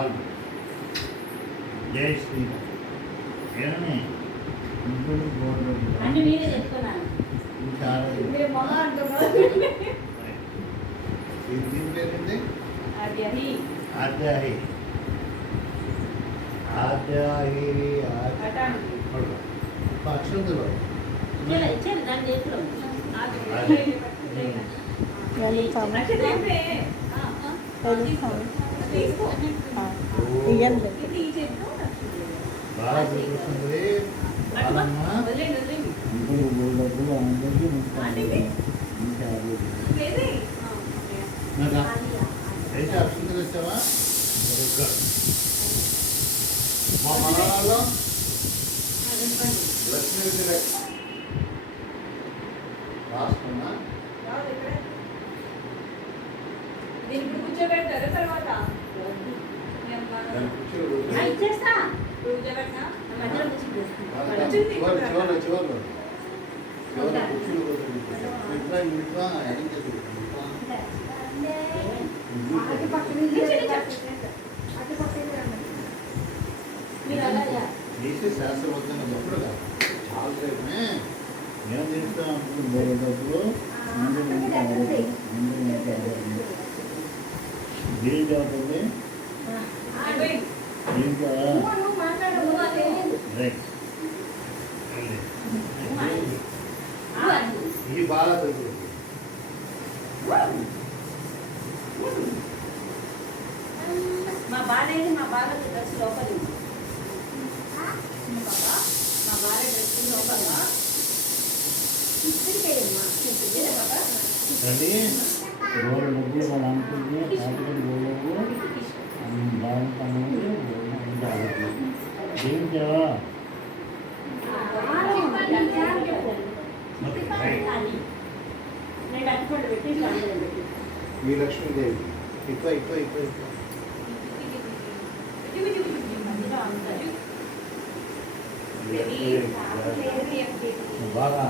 కాళ్ళు జై శ్రీరామ్ ఏమని ఇంకొక మీరు మొహం మా మనవాళ్ళు లక్ష్మీ తిలక్ రాసుకున్నా దీన్ని ఇప్పుడు కూర్చోబెడతారా తర్వాత? చివరి చివరి చివరి చివరి కుర్చీలో కూర్చో. ఇట్లా ఇట్లా మీరు అలాగా చేసే శాస్త్రవద్దన ఎప్పుడు కాదు. చాలా చేస్తాం? డబ్బులు ముందు ముందు అవుతుంది ఇంకా రైట్ ఆ, అది. ఇది బాగా తగ్గుతుంది మా భార్య మా భార్య డ్రెస్ లోపల. మా భార్య డ్రెస్ లోపల. అది గోడ డబ్బులు వాళ్ళు అనుకుంటే అది. నేను అట్టుకోండి పెట్టి ఇట్లా అందులో పెట్టి. మీ లక్ష్మీదేవి. ఇట్లా ఇట్లా ఇట్లా ఇట్లా. బాగా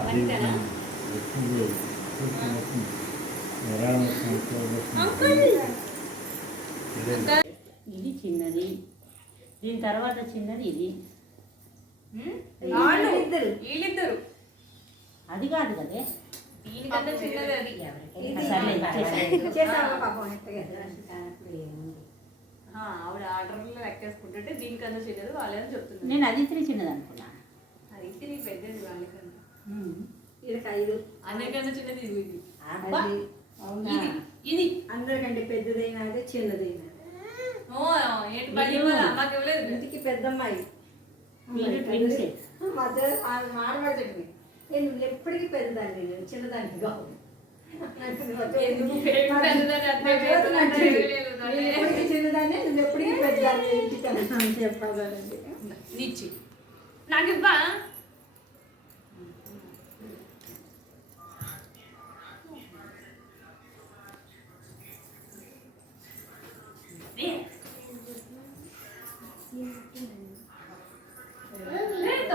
ఇది చిన్నది. దీని తర్వాత చిన్నది ఇది. వీళ్ళిద్దరు వీళ్ళిద్దరు. అది కాదు కదే. దీనికన్నా చిన్నది అది. ఆవిడ ఆర్డర్లో లెక్కేసుకుంటుంటే దీనికన్నా చిన్నది చెప్తున్నారు. నేను అది ఇతని చిన్నది అనుకున్నా. అది పెద్దది వాళ్ళకన్నా. ఇది ఐదు. అన్నకన్నా చిన్నది ఇది. అందరికంటే పెద్దదైనా అదే చిన్నదైనా. ఏంటి మాకు ఇవ్వలేదు. ఇంటికి పెద్దమ్మాయి. వీళ్ళు. మధ్య నేను ఎప్పటికీ పెద్దదాన్ని నేను చిన్నదానికి కావు చిన్నదాన్ని నువ్వు ఎప్పటికీ పెద్దదాన్ని చెప్పాలండి నిచ్చి నాకు ఇవ్వా? ఏ,